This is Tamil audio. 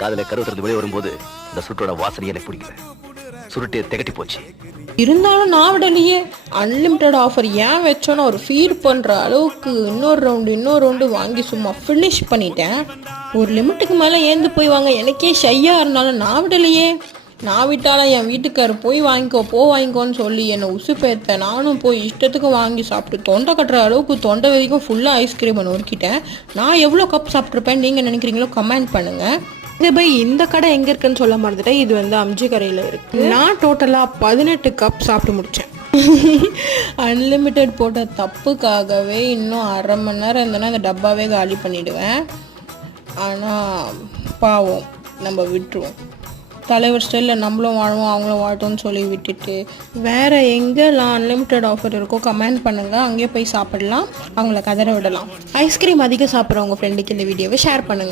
காதல கருவுறது வெளியே வரும்போது இந்த சுட்டோட வாசனை எனக்கு பிடிக்கல. சுருட்டே திகட்டி போச்சு. இருந்தாலும் நான் விடலையே. அன்லிமிட்டெட் ஆஃபர் ஏன் வச்சோன்னு ஒரு ஃபீல் பண்ணுற அளவுக்கு இன்னொரு ரவுண்டு வாங்கி சும்மா ஃபினிஷ் பண்ணிட்டேன். ஒரு லிமிட்டுக்கு மேலே ஏந்து போய் வாங்க எனக்கே ஷையாக இருந்தாலும் நான் விடலையே. நான் விட்டாலும் என் வீட்டுக்கார் போய் வாங்கிக்கோன்னு சொல்லி என்னை உசுப்பேத்த நானும் போய் இஷ்டத்துக்கு வாங்கி சாப்பிட்டு தொண்டை கட்டுற அளவுக்கு தொண்டை வரைக்கும் ஃபுல்லாக ஐஸ்கிரீமை நொறுக்கிட்டேன். நான் எவ்வளோ கப் சாப்பிட்ருப்பேன் நீங்கள் நினைக்கிறீங்களோ கமெண்ட் பண்ணுங்கள். இது பை இந்த கடை எங்கே இருக்குன்னு சொல்ல மறந்துட்டேன். இது வந்து அம்ஜிக்கரையில் இருக்குது. நான் டோட்டலாக 18 கப் சாப்பிட்டு முடித்தேன். அன்லிமிட்டெட் போட்ட தப்புக்காகவே இன்னும் அரை மணி நேரம் இருந்தேன்னா அந்த டப்பாவே காலி பண்ணிவிடுவேன். ஆனால் பாவம் நம்ம விட்டுருவோம். தலைவர் ஸ்டைலில் நம்மளும் வாழ்வோம் அவங்களும் வாழட்டோம்னு சொல்லி விட்டுட்டு வேறு எங்கெல்லாம் அன்லிமிட்டெட் ஆஃபர் இருக்கோ கமெண்ட் பண்ணுங்கள். அங்கேயே போய் சாப்பிடலாம். அவங்கள கதற விடலாம். ஐஸ்கிரீம் அதிகம் சாப்பிட்றவங்க ஃப்ரெண்டுக்கு இந்த வீடியோவை ஷேர் பண்ணுங்கள்.